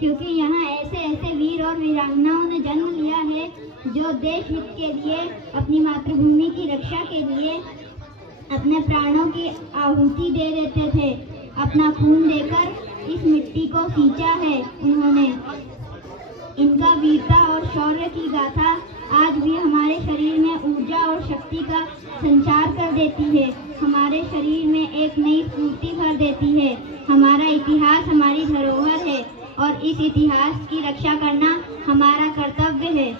क्योंकि यहाँ ऐसे ऐसे वीर और वीरांगनाओं ने जन्म लिया है जो देश हित के लिए, अपनी मातृभूमि की रक्षा के लिए अपने प्राणों की आहुति दे देते थे। अपना खून देकर इस मिट्टी को सींचा है उन्होंने। इनका वीरता और शौर्य की गाथा आज भी हमारे शरीर में ऊर्जा और शक्ति का संचार कर देती है, हमारे शरीर में एक नई स्फूर्ति भर देती है। हमारा इतिहास हमारी धरोहर है और इस इतिहास की रक्षा करना हमारा कर्तव्य है।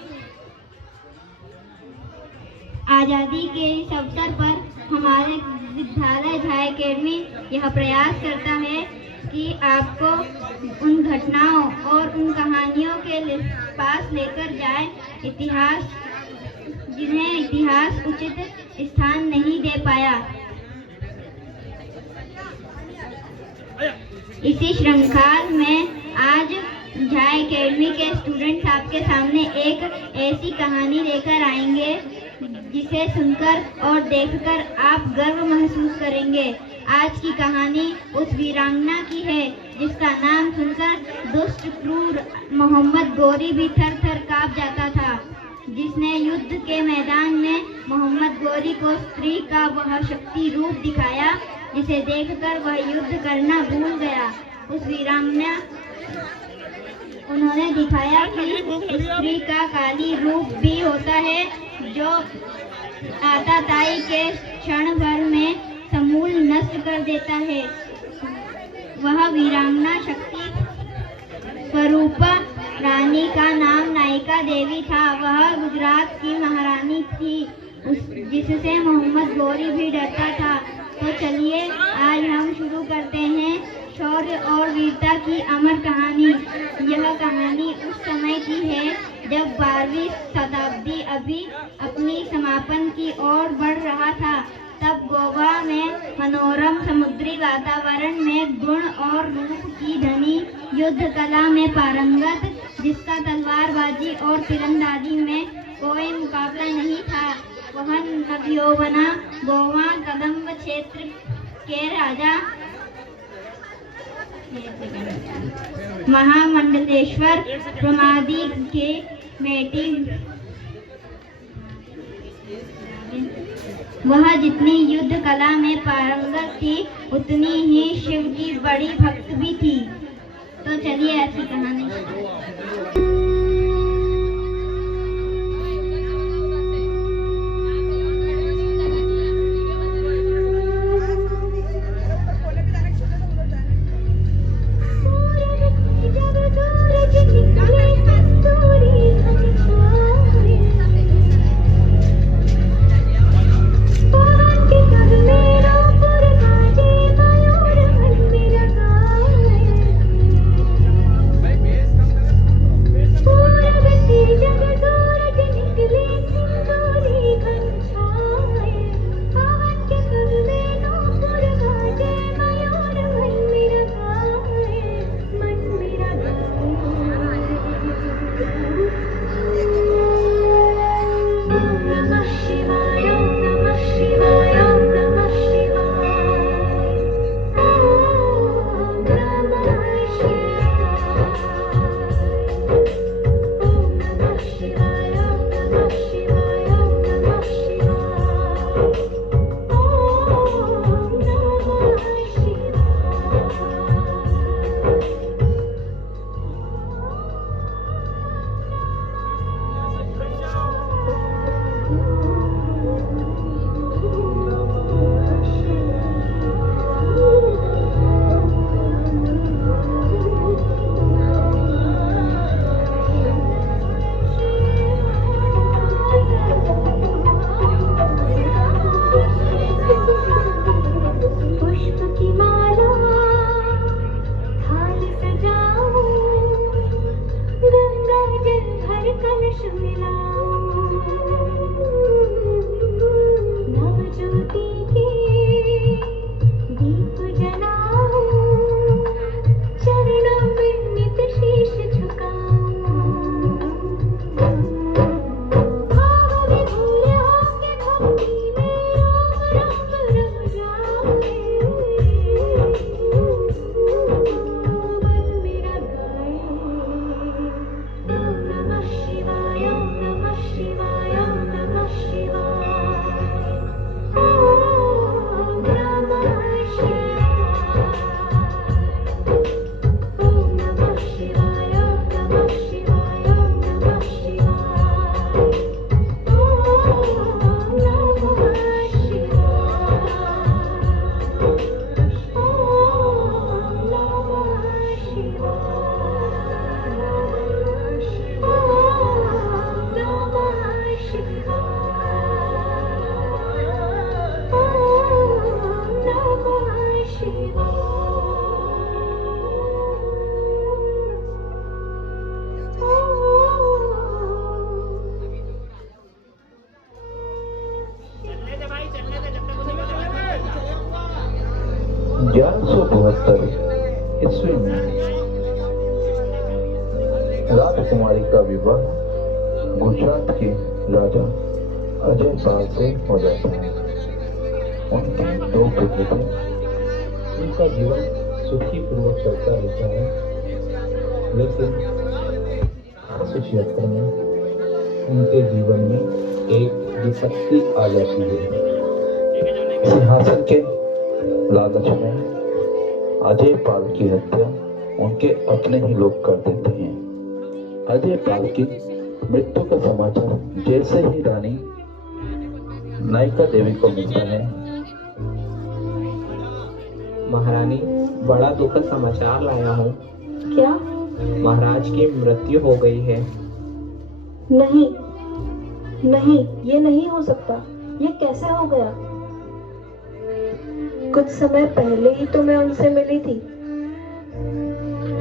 आज़ादी के इस अवसर पर हमारे विद्यालय झाया एकेडमी यह प्रयास करता है कि आपको उन घटनाओं और उन कहानियों के पास लेकर जाए जिन्हें इतिहास उचित स्थान नहीं दे पाया। इसी श्रृंखला में आज झाया एकेडमी के स्टूडेंट्स आपके सामने एक ऐसी कहानी लेकर आएंगे जिसे सुनकर और देखकर आप गर्व महसूस करेंगे। आज की कहानी उस वीरांगना की है जिसका नाम सुनकर दुष्ट क्रूर मोहम्मद गोरी भी थर थर कांप जाता था, जिसने युद्ध के मैदान में मोहम्मद गोरी को स्त्री का वह शक्ति रूप दिखाया जिसे देखकर वह युद्ध करना भूल गया। उस वीरांगना उन्होंने दिखाया कि स्त्री का काली रूप भी होता है जो आताताई के क्षण भर में समूल नष्ट कर देता है। वह वीरांगना शक्ति स्वरूपा रानी का नाम नायिका देवी था। वह गुजरात की महारानी थी जिससे मोहम्मद गोरी भी डरता था। तो चलिए आज हम शुरू करते हैं शौर्य और वीरता की अमर कहानी। यह कहानी उस समय की है जब 12वीं शताब्दी अभी अपनी समापन की ओर बढ़ रहा था। तब गोवा में मनोरम समुद्री वातावरण में गुण और रूप की धनी युद्ध कला में पारंगत, जिसका तलवारबाजी और तीरंदाजी में कोई मुकाबला नहीं था, वह नवयौवना गोवा कदम्ब क्षेत्र के राजा महामंडलेश्वर प्रमादी के बेटी। वह जितनी युद्ध कला में पारंगत थी उतनी ही शिव की बड़ी भक्त भी थी। तो चलिए ऐसी कहानी। 872 ईस्वी में राजकुमारी का विवाह गुजरात के राजा अजय पाल से हो जाता है। उनके 2 पुत्र थे। उनका जीवन सुखी पूर्वक चलता रहता है, लेकिन 1876 में उनके जीवन में एक विपत्ति आ जाती है। सिंहासन के लालच में अजय पाल की हत्या उनके अपने ही लोग कर देते हैं। अजय पाल की मृत्यु का समाचार जैसे ही रानी नायिका देवी को मिलता है। महारानी, बड़ा दुखद समाचार लाया हूँ। क्या? महाराज की मृत्यु हो गई है। नहीं नहीं, ये नहीं हो सकता। ये कैसे हो गया? कुछ समय पहले ही तो मैं उनसे मिली थी।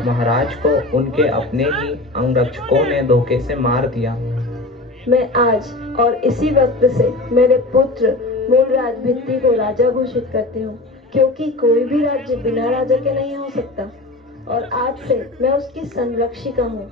महाराज को उनके अपने ही अंगरक्षकों ने धोखे से मार दिया। मैं आज और इसी वक्त से मेरे पुत्र मूल राजभित्ति को राजा घोषित करती हूँ, क्योंकि कोई भी राज्य बिना राजा के नहीं हो सकता, और आज से मैं उसकी संरक्षिका हूँ।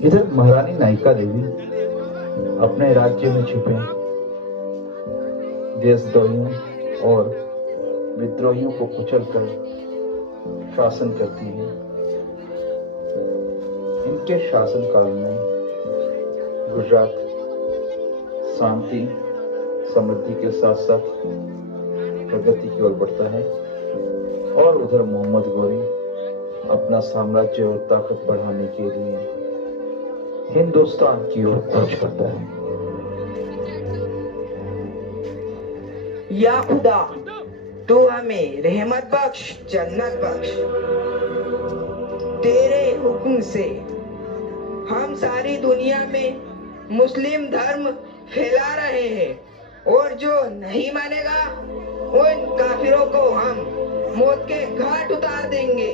इधर महारानी नायिका देवी अपने राज्य में छिपे देशद्रोहियों और विद्रोहियों को कुचल कर शासन करती है। उनके शासनकाल में गुजरात शांति समृद्धि के साथ साथ प्रगति की ओर बढ़ता है और उधर मोहम्मद गौरी अपना साम्राज्य और ताकत बढ़ाने के लिए हिंदुस्तान की ओर कूच करता है। या खुदा, तू हमें रहमत बख्श, जन्नत बख्श। तेरे हुक्म से हम सारी दुनिया में मुस्लिम धर्म फैला रहे हैं और जो नहीं मानेगा उन काफिरों को हम मौत के घाट उतार देंगे।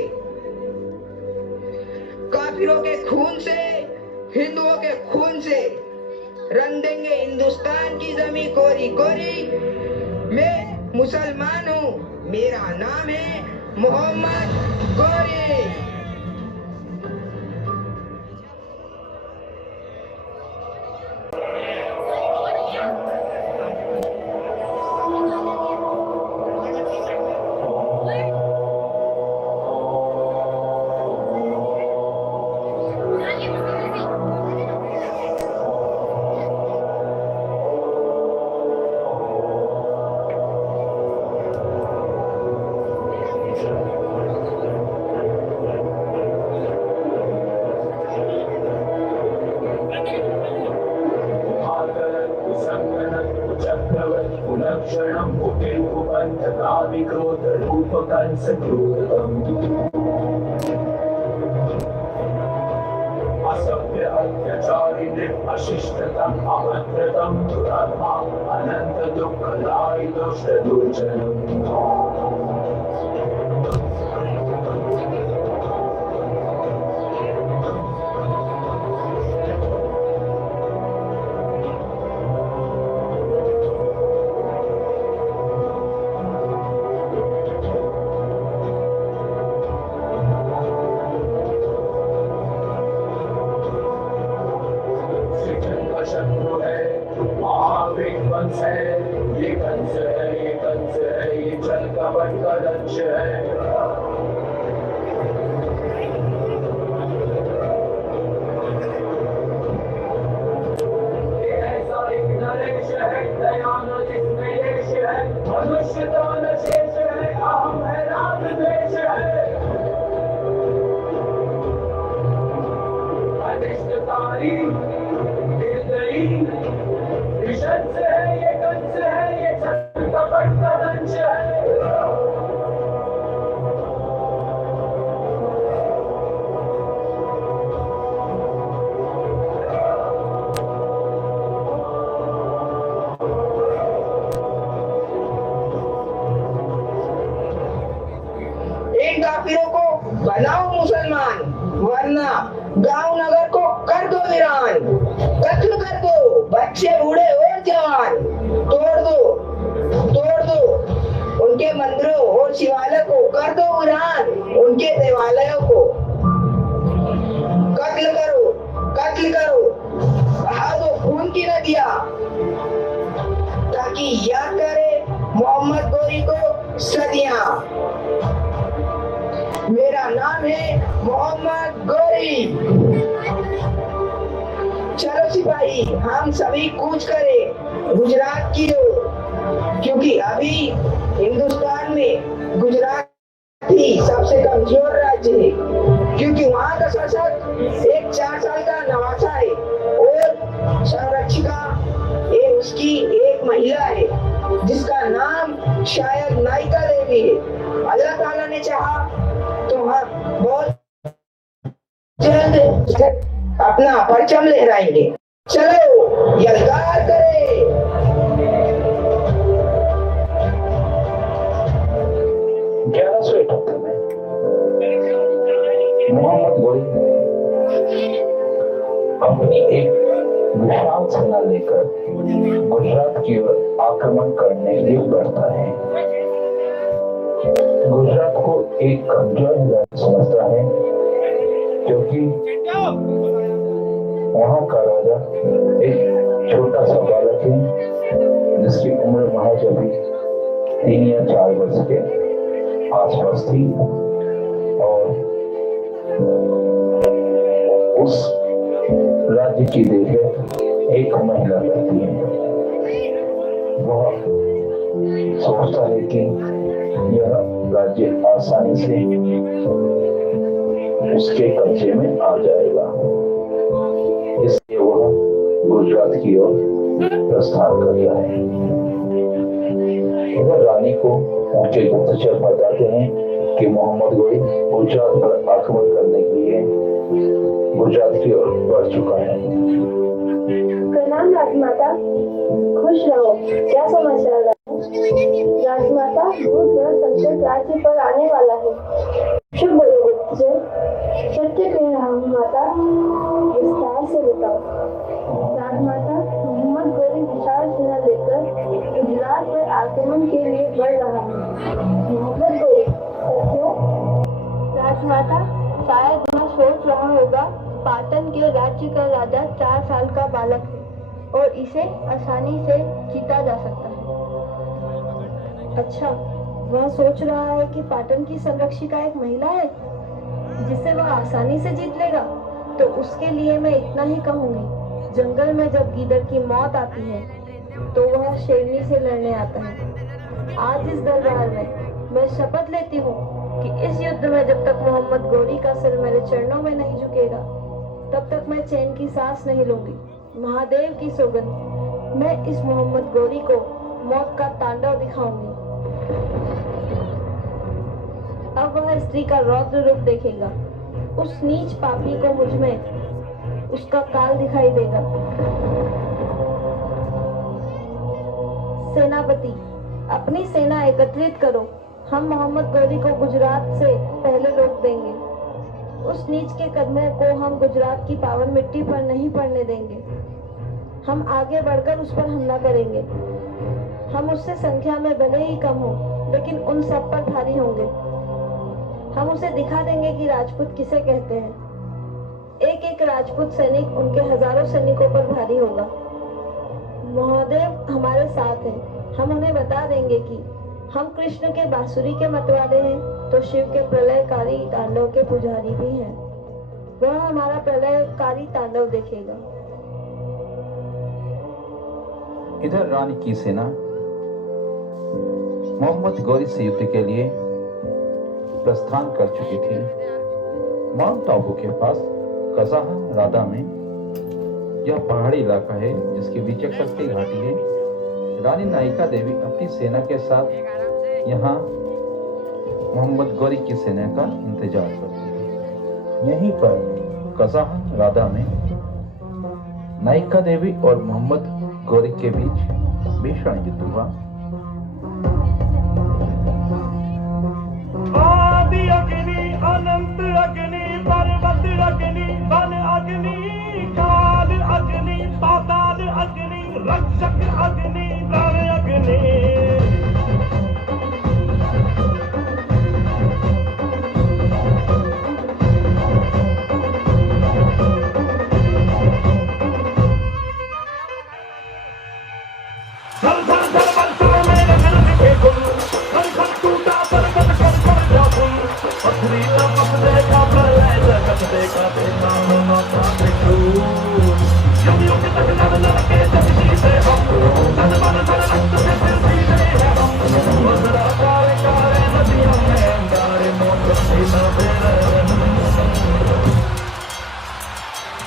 काफिरों के खून से, हिंदुओं के खून से रंग देंगे हिंदुस्तान की जमीन कोरी कोरी। मैं मुसलमान हूँ, मेरा नाम है मोहम्मद गौरी। इन काफिरों को बनाओ मुसलमान, वरना गांव नगर को कर दो वीरान। कत्ल कर दो बच्चे बूढ़े और जवान। तोड़ दो उनके मंदिरों और शिवालय को, कर दो वीरान उनके देवालयों को। कत्ल करो बहा दो खून की नदियां, ताकि याद करे मोहम्मद गौरी को सदियां। मेरा नाम है मोहम्मद गौरी। चलो सिपाही, हम सभी कूच करें गुजरात की ओर, क्योंकि अभी हिंदुस्तान में गुजरात ही सबसे कमजोर राज्य है, क्योंकि वहाँ का शासक एक 4 साल का नवासा है और संरक्षिका उसकी एक महिला है जिसका नाम शायद नायिका देवी है। अल्लाह ताला ने चाहा तो हम बहुत जल्द अपना परचम लहराएंगे। चलो यलगार करें। मोहम्मद गौरी अपनी एक विशाल सेना लेकर गुजरात की ओर आक्रमण करने लिए बढ़ता है। गुजरात को एक कमजोर राज्य समझता है, क्योंकि वहां का राजा एक छोटा सा बालक है जिसकी उम्र महज अभी 3 या 4 वर्ष के आसपास थी और उस राज्य की देखरेख एक महिला करती है। वह सोचता है कि यह राज्य आसानी से उसके कब्जे में आ जाएगा, इसलिए वह गुजरात की ओर प्रस्थान करता है। इधर रानी को उनके गुप्तचर बताते हैं कि मोहम्मद गोरी गुजरात पर आक्रमण करने के लिए गुजरात की ओर बढ़ चुका है। प्रणाम राजमाता, खुश रहो। क्या समाचार है? राजमाता, बहुत बड़ा संकट राज्य पर आने वाला है। शुभ बोलो गुप्तचर। सत्य कह रहा हूँ माता, विस्तार से बताओ। राजमाता, मोहम्मद गोरी विशाल सेना लेकर गुजरात पर आक्रमण के लिए बढ़ रहा है। मोहम्मद गोरी, क्यों? राजमाता, शायद वह सोच रहा होगा पाटन के राज्य का राजा 4 साल का बालक है और इसे आसानी से जीता जा सकता है। अच्छा, वह सोच रहा है कि पाटन की संरक्षिका एक महिला है जिसे वह आसानी से जीत लेगा। तो उसके लिए मैं इतना ही कहूंगी, जंगल में जब गीदड़ की मौत आती है तो वह शेरनी से लड़ने आता है। आज इस दरबार में मैं शपथ लेती हूँ कि इस युद्ध में जब तक मोहम्मद गोरी का सिर मेरे चरणों में नहीं झुकेगा तब तक मैं चैन की सांस नहीं लूंगी। महादेव की सौगंध, मैं इस मोहम्मद गोरी को मौत का तांडव दिखाऊंगी। अब वह स्त्री का रौद्र रूप देखेगा। उस नीच पापी को मुझ में उसका काल दिखाई देगा। सेनापति, अपनी सेना एकत्रित करो। हम मोहम्मद गोरी को गुजरात से पहले रोक देंगे। उस नीच के कदमों को हम गुजरात की पावन मिट्टी पर नहीं पड़ने देंगे। हम आगे बढ़कर उस पर हमला करेंगे। हम उससे संख्या में भले ही कम हो, लेकिन उन सब पर भारी होंगे। हम उसे दिखा देंगे कि राजपूत किसे कहते हैं। एक एक राजपूत सैनिक उनके हजारों सैनिकों पर भारी होगा। महादेव हमारे साथ हैं। हम उन्हें बता देंगे कि हम कृष्ण के बांसुरी के मतवाले हैं तो शिव के प्रलयकारी तांडव के पुजारी भी हैं। वह हमारा प्रलयकारी तांडव देखेगा। इधर रानी की सेना मोहम्मद गोरी से युद्ध के लिए प्रस्थान कर चुकी थी। माउंट आबू के पास कज़ाह रादा में यह पहाड़ी इलाका है जिसके बीच एक शक्ति घाटी है। रानी नायिका देवी अपनी सेना के साथ यहाँ मोहम्मद गोरी की सेना का इंतजार करती है। यहीं पर कज़ाह रादा में नायिका देवी और मोहम्मद गोरी के बीच भीषण युद्ध हुआ। आदि अग्नि, अनंत अग्नि, पर्वत अग्नि, वन अग्नि, काल अग्नि, पाताल अग्नि, रक्षक अग्नि, प्राण अग्नि।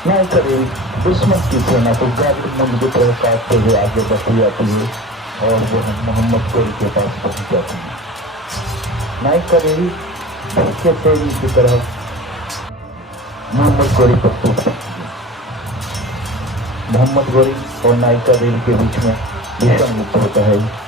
नायिका देवी दुश्मन की सेना को गाड़ी मुंड की तरफ काटते हुए आगे बढ़ती जाती है और वो मोहम्मद गोरी के पास पहुंच जाती है। नायिका देवी के तेजी की तरफ मोहम्मद गोरी पर टूटती है। मोहम्मद गोरी और नायिका देवी के बीच में भीषण युद्ध होता है।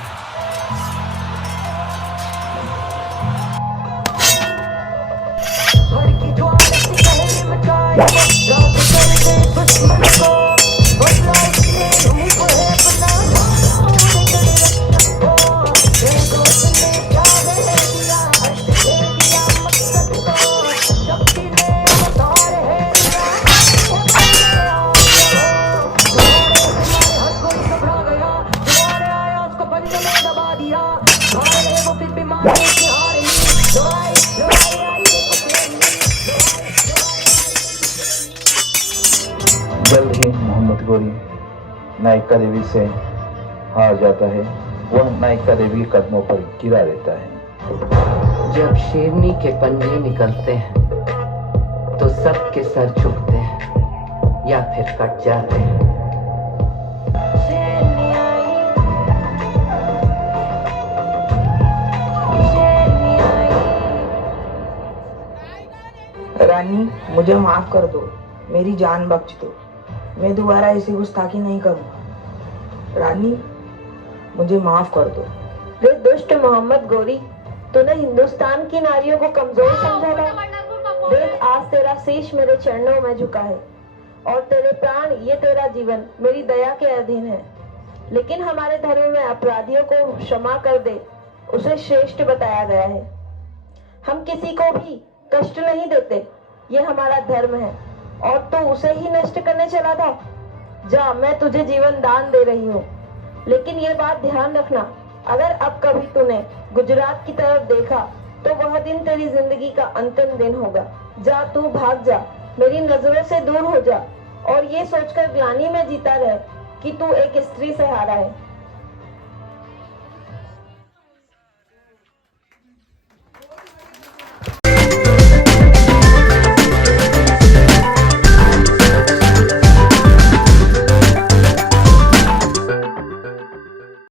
जल्द ही मोहम्मद गोरी नायिका देवी से हार जाता है, वह नायिका देवी के कदमों पर गिरा रहता है। जब शेरनी के पंजे निकलते हैं तो सबके सर झुकते हैं या फिर कट जाते हैं। रानी, मुझे माफ कर दो, मेरी जान बख्श दो, मैं दोबारा ऐसी गुस्ताखी नहीं करूंगा। रानी, मुझे माफ कर दो। रे दुष्ट मोहम्मद गोरी, तूने हिंदुस्तान की नारियों को कमजोर समझा था। देख, आज तेरा शीश मेरे चरणों में झुका है और तेरे प्राण, ये तेरा जीवन मेरी दया के अधीन है। लेकिन हमारे धर्म में अपराधियों को क्षमा कर दे, उसे श्रेष्ठ बताया गया है। हम किसी को भी कष्ट नहीं देते, ये हमारा धर्म है। और तू उसे ही नष्ट करने चला था। जा, मैं तुझे जीवन दान दे रही हूँ, लेकिन ये बात ध्यान रखना, अगर अब कभी तूने गुजरात की तरफ देखा तो वह दिन तेरी जिंदगी का अंतिम दिन होगा। जा, तू भाग जा, मेरी नजरों से दूर हो जा और ये सोचकर ग्लानि में जीता रहे कि तू एक स्त्री से हारा है।